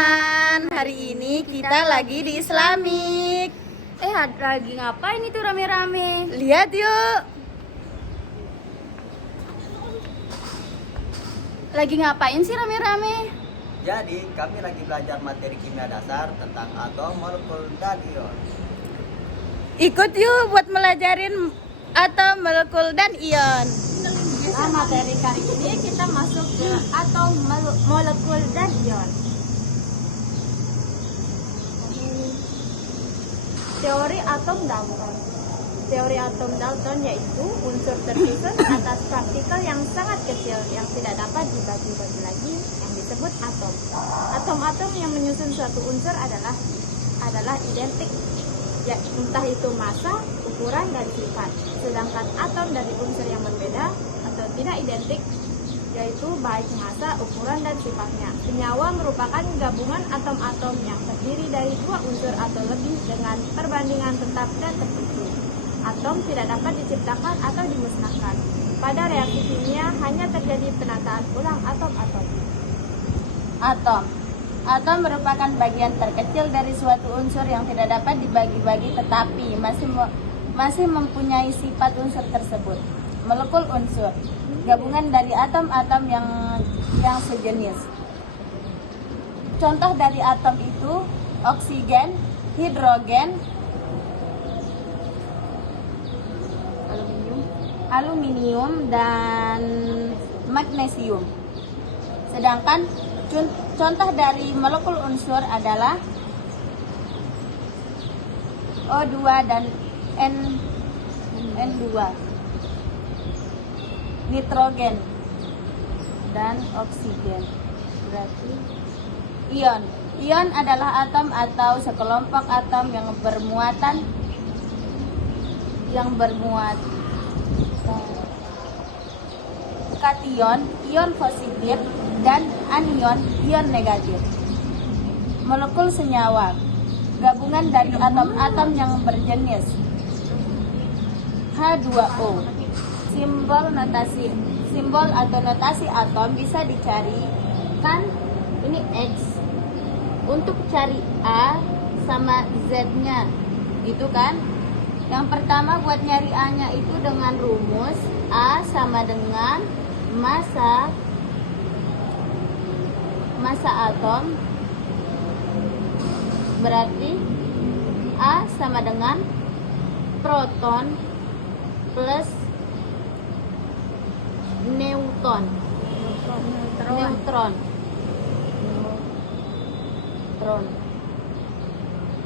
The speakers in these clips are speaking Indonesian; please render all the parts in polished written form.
teman-teman, hari ini kita lagi di Islamic. Lagi ngapain itu rame-rame? Lihat yuk. Lagi ngapain sih rame-rame? Jadi kami lagi belajar materi kimia dasar tentang atom, molekul, dan ion. Ikut yuk buat melajarin atom, molekul, dan ion. Nah, materi kali ini kita masuk ke atom, molekul, dan ion. Teori atom Dalton. Teori atom Dalton yaitu unsur tersusun atas partikel yang sangat kecil yang tidak dapat dibagi-bagi lagi yang disebut atom. Atom-atom yang menyusun suatu unsur adalah identik, ya, entah itu massa, ukuran, dan sifat. Sedangkan atom dari unsur yang berbeda atau tidak identik yaitu baik massa, ukuran, dan sifatnya. Senyawa merupakan gabungan atom-atom yang terdiri dari dua unsur atau lebih dengan perbandingan tetap dan tertentu. Atom tidak dapat diciptakan atau dimusnahkan. Pada reaksi kimia hanya terjadi penataan ulang atom-atom. Atom merupakan bagian terkecil dari suatu unsur yang tidak dapat dibagi-bagi tetapi masih mempunyai sifat unsur tersebut. Molekul unsur, gabungan dari atom-atom yang sejenis. Contoh dari atom itu oksigen, hidrogen, aluminium, dan magnesium. Sedangkan contoh dari molekul unsur adalah O2 dan N2, nitrogen dan oksigen. Berarti ion. Ion adalah atom atau sekelompok atom yang bermuat kation, ion positif, dan anion, ion negatif. Molekul senyawa, gabungan dari atom-atom yang berjenis. H2O. Simbol atau notasi atom bisa dicarikan, ini X. Untuk cari A sama Z-nya, gitu kan? Yang pertama buat nyari A-nya itu dengan rumus A sama dengan massa atom, berarti A sama dengan proton plus neutron.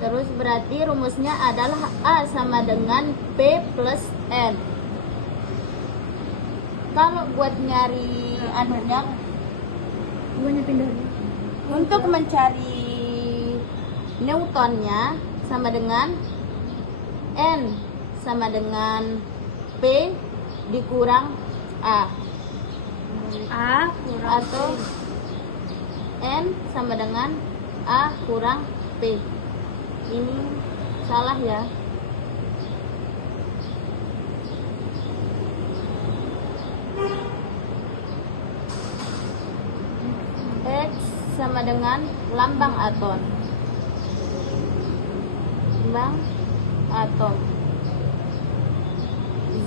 Terus berarti rumusnya adalah A sama dengan P plus N. Kalau buat nyari anunya, untuk mencari neutronnya sama dengan N sama dengan P dikurang A atau N sama dengan A kurang P. Ini salah ya. X sama dengan lambang atom.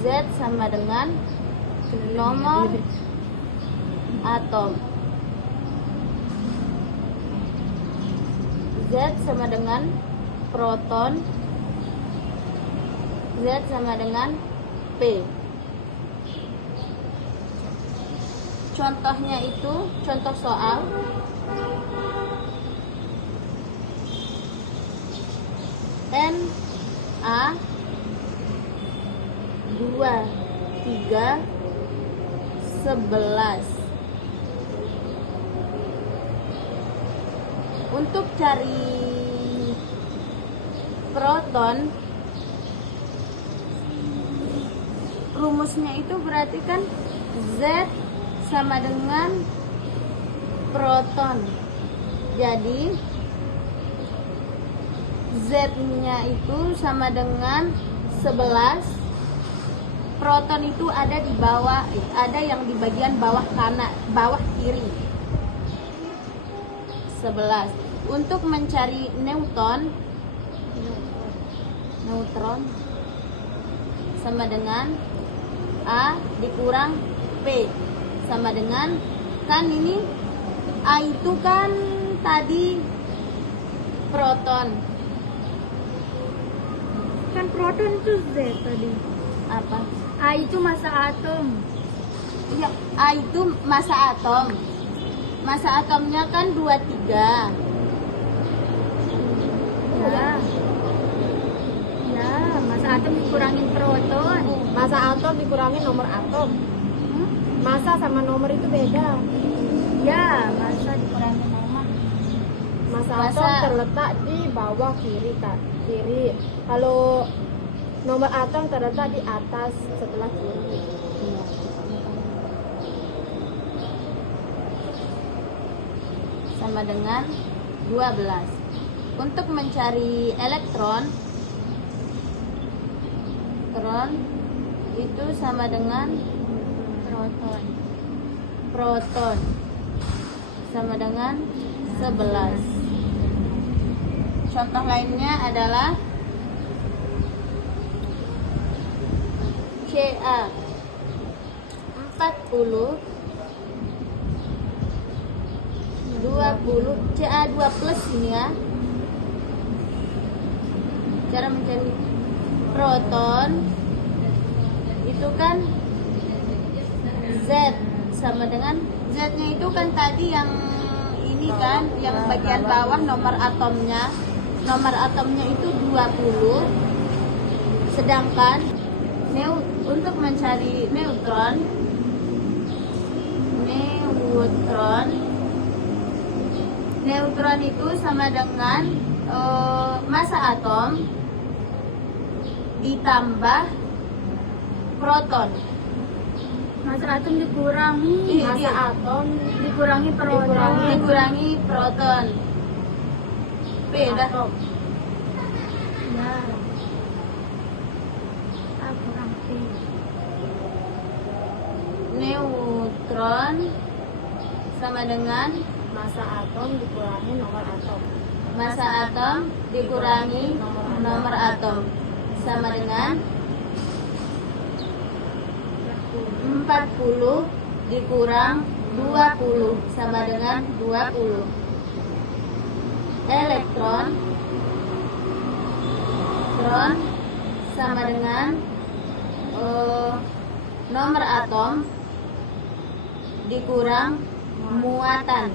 Z sama dengan nomor atom. Z sama dengan proton. Z sama dengan P. Contohnya itu, contoh soal. Na 2, 3, 11. Untuk cari proton, rumusnya itu berarti kan Z sama dengan proton. Jadi Z-nya itu sama dengan 11. Proton itu ada di bawah, ada yang di bagian bawah kanan, bawah kiri. 11. Untuk mencari neutron sama dengan A dikurang P sama dengan, kan ini A itu kan tadi proton. Kan proton itu Z tadi. Apa? A itu massa atom. Iya, A itu massa atom. Massa atomnya kan 23. Ya, massa atom dikurangin proton. Massa atom dikurangi nomor atom. Massa sama nomor itu beda. Ya, massa dikurangin nomor. Massa Massa- atom terletak di bawah kiri. Kalau nomor atom terletak di atas setelah kiri. Sama dengan 12. Untuk mencari elektron itu sama dengan proton sama dengan 11. Contoh lainnya adalah Ca 40 20 Ca2 plus ini ya. Cara mencari proton itu kan Z sama dengan Z-nya itu kan tadi yang ini kan, yang bagian bawah nomor atomnya. Nomor atomnya itu 20. Sedangkan untuk mencari neutron itu sama dengan massa atom ditambah proton. Massa atom dikurangi Iya. Atom dikurangi proton. Dikurangi proton. P dah. Ya. A kurang P. Neutron sama dengan massa atom dikurangi nomor atom. massa atom dikurangi nomor atom sama dengan 40 dikurang 20 sama dengan 20. Elektron sama dengan nomor atom dikurang muatan.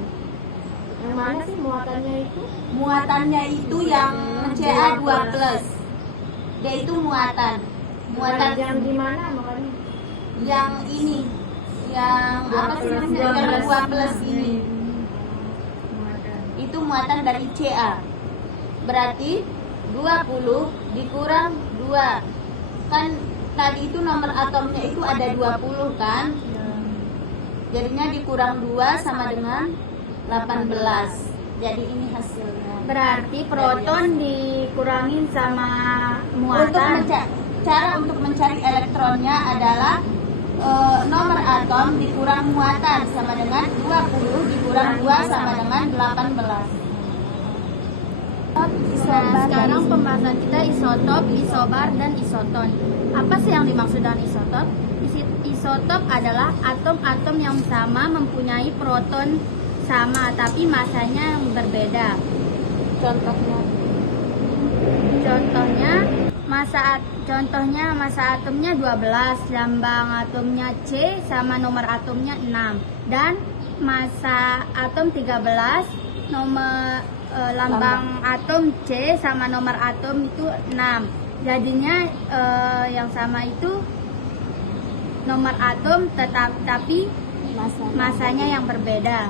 Yang mana sih muatannya itu? Muatannya itu yang Ca2 plus. Dia itu muatan. Muatan Yang di mana makanya? yang ini, yang apa sih namanya, 2 plus ini. Itu muatan dari Ca. Berarti 20 dikurang 2. Kan tadi itu nomor atomnya itu ada 20 kan? Jadinya dikurang 2 sama dengan 18. Jadi ini hasilnya. Berarti proton dikurangin sama muatan. Cara untuk mencari elektronnya adalah nomor atom dikurang muatan sama dengan 20 dikurang 2 sama dengan 18. Nah, sekarang pembahasan kita isotop, isobar, dan isoton. Apa sih yang dimaksud dengan isotop? Isotop adalah atom-atom yang sama mempunyai proton sama tapi masanya yang berbeda. Contohnya massa atomnya 12, lambang atomnya C sama nomor atomnya 6, dan massa atom 13, nomor lambang atom C sama nomor atom itu 6. Jadinya yang sama itu nomor atom tapi masanya yang berbeda.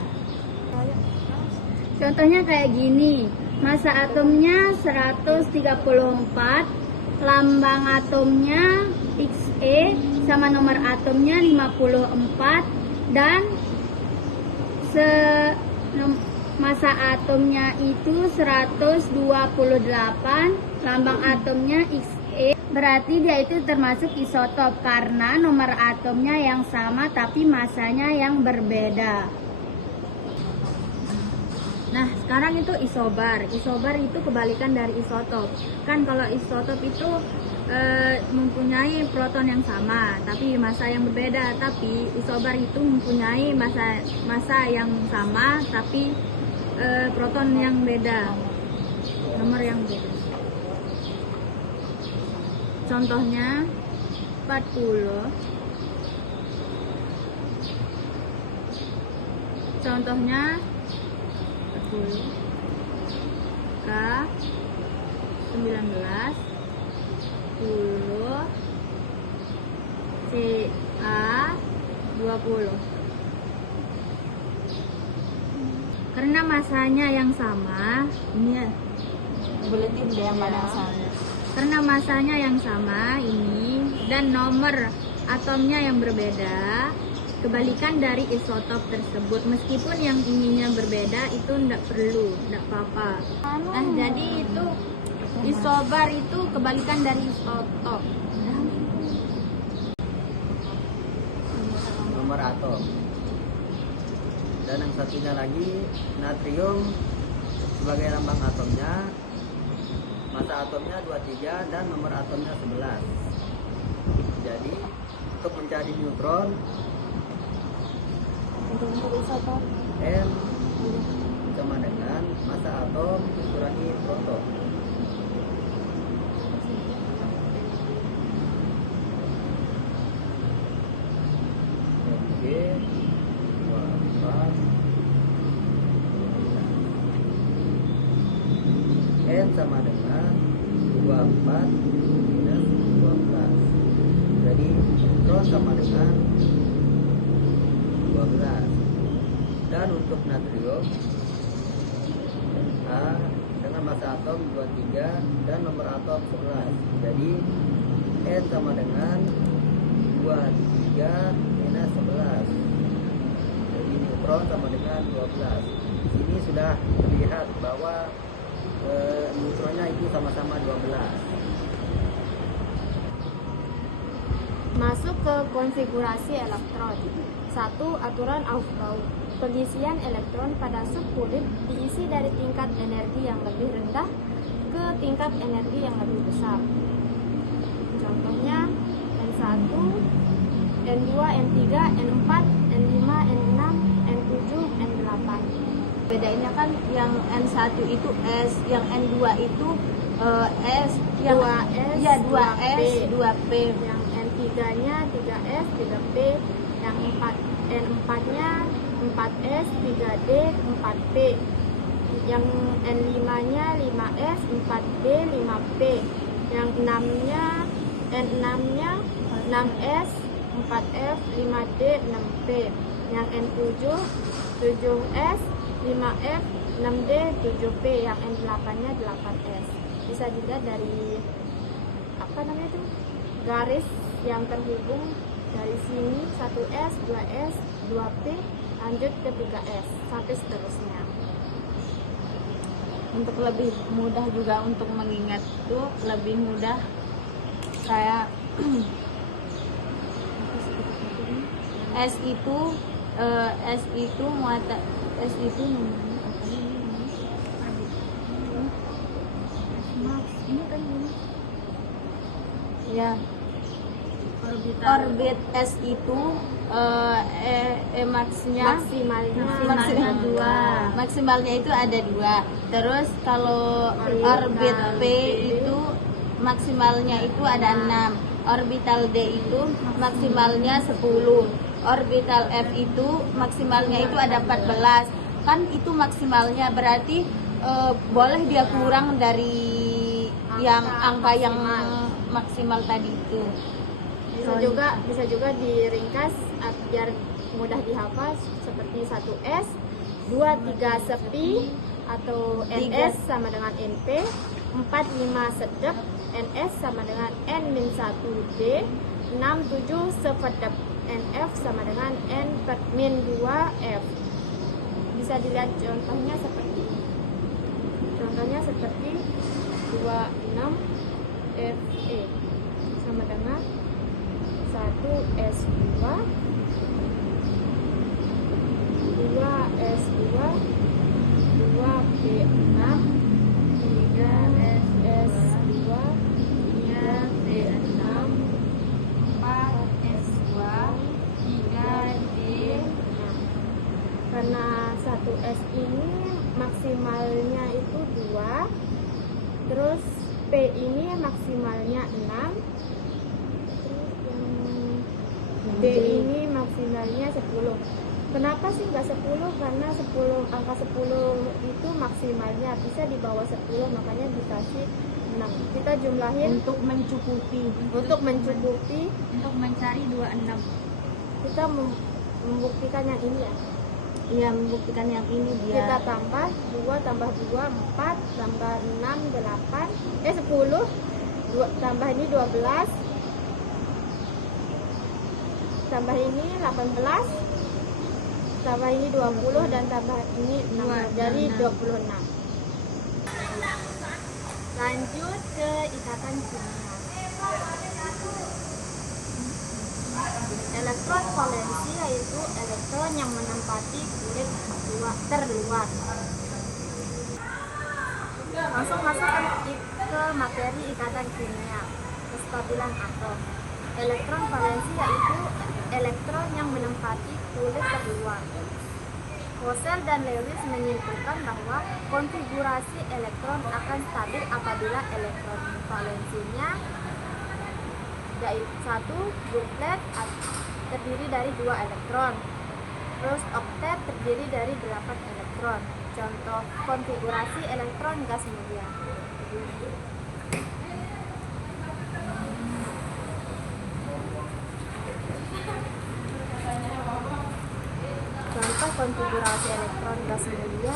Contohnya kayak gini. Massa atomnya 134, lambang atomnya Xe sama nomor atomnya 54, dan massa atomnya itu 128, lambang atomnya Xe. Berarti dia itu termasuk isotop karena nomor atomnya yang sama tapi masanya yang berbeda. Nah, sekarang itu isobar. Isobar itu kebalikan dari isotop. Kan kalau isotop itu mempunyai proton yang sama, tapi massa yang berbeda. Tapi isobar itu mempunyai massa yang sama, tapi proton yang beda, nomor yang beda. Contohnya 40. Contohnya 40 K 19 10 CA 20. Karena masanya yang sama, ini ya. Buletin deh yang mana sama. Karena masanya yang sama ini dan nomor atomnya yang berbeda, kebalikan dari isotop tersebut. Meskipun yang ininya berbeda itu tidak perlu, tidak apa-apa. Nah, jadi itu isobar itu kebalikan dari isotop. Nomor atom. Dan yang satunya lagi natrium sebagai lambang atomnya, massa atomnya 23 dan nomor atomnya 11. Jadi untuk mencari neutron N sama dengan massa atom dikurangi proton. Oke, 24 N sama dengan 24 minus 12. Jadi neutron sama dengan 12. Dan untuk natrium A dengan massa atom 23 dan nomor atom 11. Jadi N sama dengan 23 minus 11. Jadi neutron sama dengan 12. Di sini sudah terlihat bahwa neutronnya itu sama-sama 12. Masuk ke konfigurasi elektron. 1. Aturan Aufbau. Pengisian elektron pada subkulit diisi dari tingkat energi yang lebih rendah ke tingkat energi yang lebih besar. Contohnya N1, N2, N3, N4, N5, N6, N7, N8. Bedainnya kan yang N1 itu S, yang N2 itu S, yang 2S, ya 2S, 2P. Yang N3-nya 3S, 3P. Yang N4-nya 4S, 3D, 4P. Yang N5-nya 5S, 4D, 5P. Yang N6-nya 6S, 4F, 5D, 6P. Yang N7, 7S, 5F, 6D, 7P. Yang N8-nya 8S. Bisa dilihat dari garis yang terhubung dari sini 1S, 2S, 2P, lanjut ke 3S sampai seterusnya. Untuk lebih mudah juga untuk mengingat itu lebih mudah kayak S itu muatan S itu namanya apa ini Ini kan ini ya orbit S itu maksimalnya itu ada 2. Terus kalau orbit P itu maksimalnya itu ada 6. Orbital D itu maksimalnya 10. Orbital F itu maksimalnya itu ada 14. Kan itu maksimalnya, berarti boleh dia kurang dari yang angka yang maksimal tadi itu. Bisa juga diringkas biar mudah dihafal seperti 1S, 2-3 sepi atau NS sama dengan NP, 4-5 sedep, NS sama dengan N-1D, 6-7 sepedep, NF sama dengan N-2F. Bisa dilihat contohnya seperti 26 Fe sama dengan 1S2, 2S2, 2 karena 1S ini maksimalnya itu 2, terus P ini maksimalnya 6, terus yang D ini maksimalnya 10. Kenapa sih nggak 10? Karena 10, angka 10 itu maksimalnya, bisa di bawah 10, makanya dikasih 6. Kita jumlahin Untuk mencukupi. untuk mencukupi. Untuk mencari 26. Kita membuktikan yang ini ya. Iya, membuktikan yang ini dia. Kita tambah 2 tambah 2 4 tambah 6 8 10, 2 tambah ini 12, tambah ini 18, tambah ini 20, dan tambah ini 6, jadi 26. Lanjut ke ikatan kimia. Elektron valensi yaitu elektron yang menempati kulit terluar. Langsung masuk ke materi ikatan kimia, kestabilan atom. Elektron valensi yaitu elektron yang menempati kulit terluar. Hosel dan Lewis menyimpulkan bahwa konfigurasi elektron akan stabil apabila elektron valensinya yaitu 1 duplet terdiri dari 2 elektron, terus oktet terdiri dari 8 elektron. Contoh konfigurasi elektron gas mulia. Contoh konfigurasi elektron gas mulia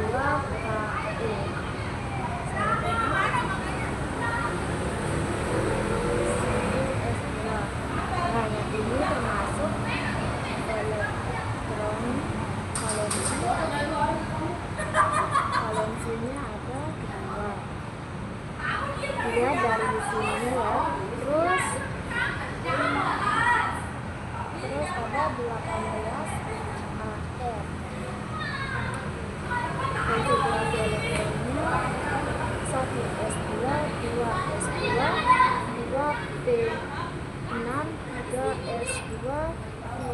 2Ke. Nah, yang ini termasuk elektron valensi. Valensinya ada 2. Dilihat dari sini ya. Terus ada 18 AR. Konfigurasi elektronnya 1s2, 2s2, 2p6, 3s2,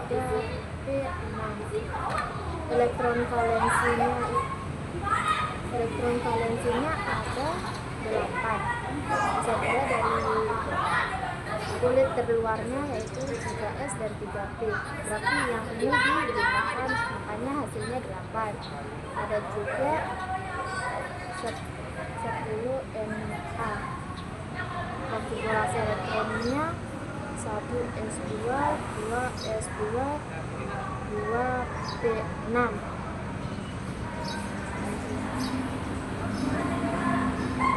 3p6. Elektron valensinya ada 8. Bisa dilihat dari kulit terluarnya yaitu 3s dan 3p. Berarti yang ini digunakan, makanya hasilnya 8. Ada juga 10Na. Konfigurasi elektronnya 1s2, 2s2, 2p6.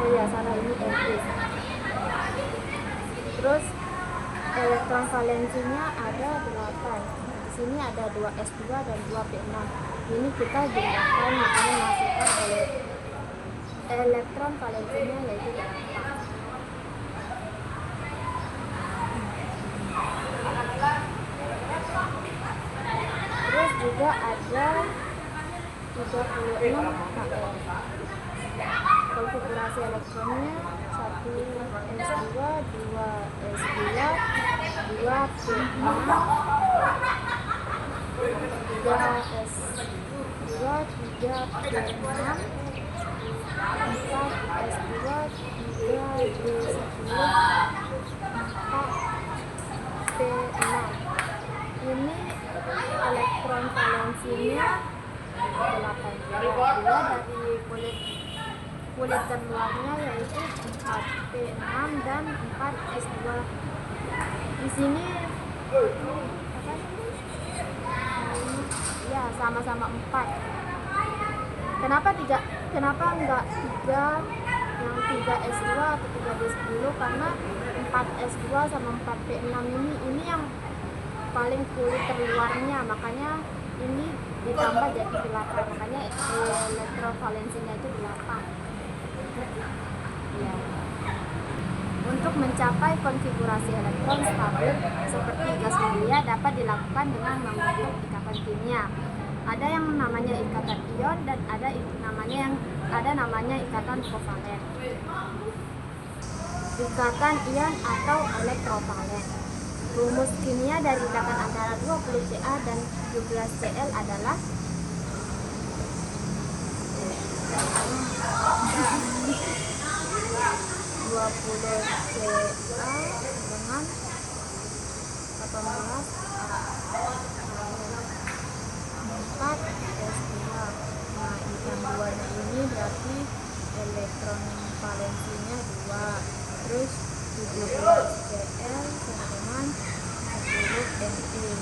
Oh ya, salah, ini NS. Terus elektron valensinya ada 8. Di sini ada 2s2 dan 2p6. Ini kita gunakan, makanya masukkan elektron valensinya yaitu 8. Terus juga ada 36 KR. Konfigurasi elektronnya 1s2, 2s2, 2p6, 3s2, 3p6, 4s2, 3d10, 4p6. Ini elektron valensinya 8. Dua dari kulit terluarnya yaitu 4p6 dan 4s2. Di sini ya sama-sama 4. Kenapa enggak 3, yang 3s2 atau 3d10? Karena 4s2 sama 4p6 ini yang paling kulit terluarnya, makanya ini ditambah jadi 8. Makanya elektron valensinya itu 8. Ya. Untuk mencapai konfigurasi elektron stabil seperti gas mulia dapat dilakukan dengan membentuk ikatan kimia. Ada yang namanya ikatan ion dan ada namanya ikatan kovalen. Ikatan ion atau elektrovalen. Rumus kimia dari ikatan antara 20 Ca dan 17 Cl adalah dua puluh Ca dengan 18 4 S2. Nah, yang duanya ini berarti elektron valensinya 2. Terus 17 Cl sama dengan 10 Ne.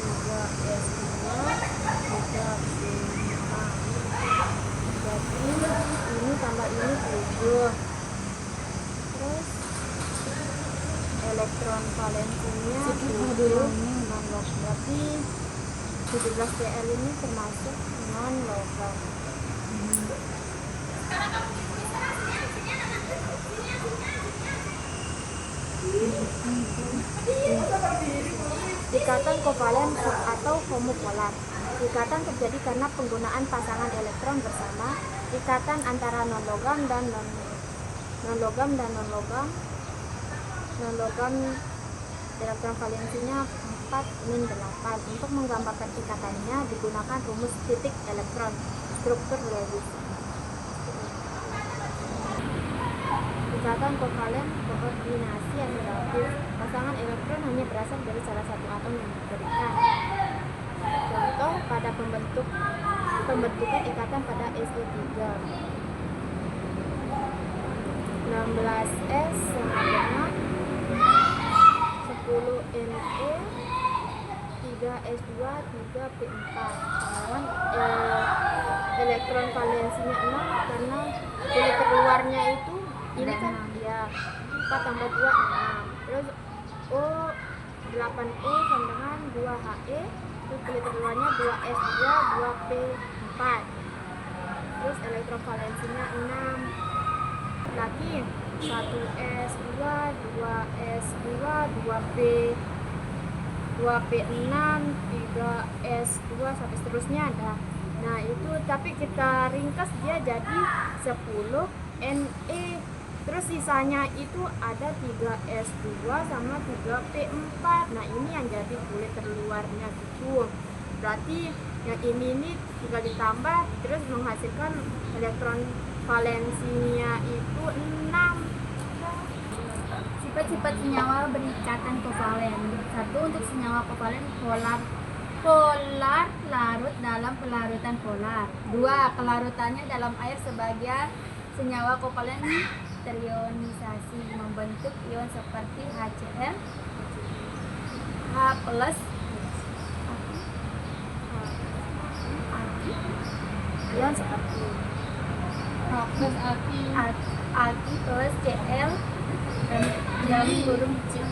2 S2 3 B5. Berarti ini tambah ini 7. Terus elektron valensinya 7 non logam. Berarti 17 Cl ini termasuk non logam. Ikatan kovalen atau homopolar. Ikatan terjadi karena penggunaan pasangan elektron bersama. Ikatan antara non-logam dan non-logam. Non-logam elektron valensinya 4-8. Untuk menggambarkan ikatannya digunakan rumus titik elektron, struktur Lewis. Ikatan kovalen koordinasi yang relatif. Pasangan elektron hanya berasal dari salah satu atom yang berikat. Contoh pada pembentukan ikatan pada SO3. 16S sama dengan 10 Ne, 3S2, 3P4. Sedangkan elektron valensinya 6 karena kulit terluarnya itu ini kan ya 4 tambah 2 6. Terus O 8O sama dengan 2He, terus kulit terluarnya 2S2 2P4. Terus elektron valensinya 6. Lagi 1S2 2S2 2P 2P6 3S2 sampai seterusnya ada. Nah itu tapi kita ringkas dia jadi 10 Ne. Terus sisanya itu ada 3S2 sama 3P4. Nah ini yang jadi kulit terluarnya gitu. Berarti yang ini tinggal ditambah terus menghasilkan elektron valensinya itu 6. Sifat-sifat senyawa berikatan kovalen. 1. Untuk senyawa kovalen polar larut dalam pelarutan polar. 2. Kelarutannya dalam air sebagai senyawa kovalen terionisasi membentuk ion seperti HCl, H+, ion seperti Ag plus Cl dan dalam kurung C.